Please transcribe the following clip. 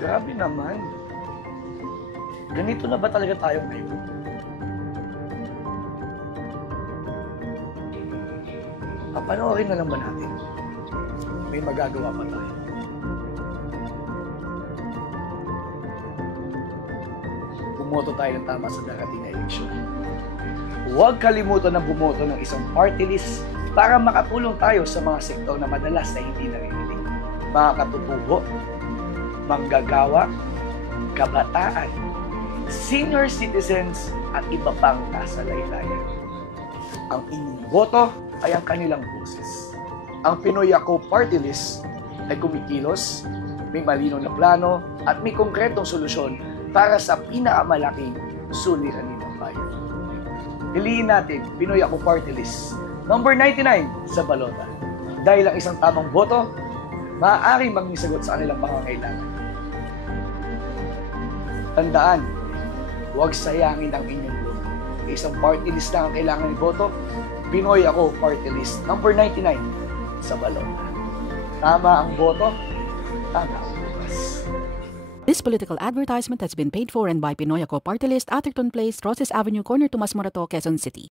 Grabe naman. Ganito na ba talaga tayo ngayon? Papanoorin na lang ba natin? May magagawa pa tayo. Bumoto tayo ng tama sa darating na eleksyon. Huwag kalimutan na bumoto ng isang party list para makatulong tayo sa mga sektor na madalas na hindi naririnig. Mga katutubo, manggagawa, kabataan, senior citizens at iba pang kasalaylayan. Ang inyong boto ay ang kanilang boses. Ang Pinoy Ako Party List ay kumikilos, may malinaw na plano at may konkretong solusyon para sa pinakamalaking suliranin ng bayan. Piliin natin Pinoy Ako Party List, number 99 sa balota. Dahil ang isang tamang boto, maaaring maging sagot sa kanilang pangangailangan. Tandaan, huwag sayangin ang inyong boto. Isang party list lang ang kailangan iboto. Pinoy Ako Party List, number 99 sa balota. Tama ang boto, tama ang bukas. This political advertisement has been paid for and by Pinoy Ako Party List, Atherton Place, Roses Avenue, Corner Tomas Morato, Quezon City.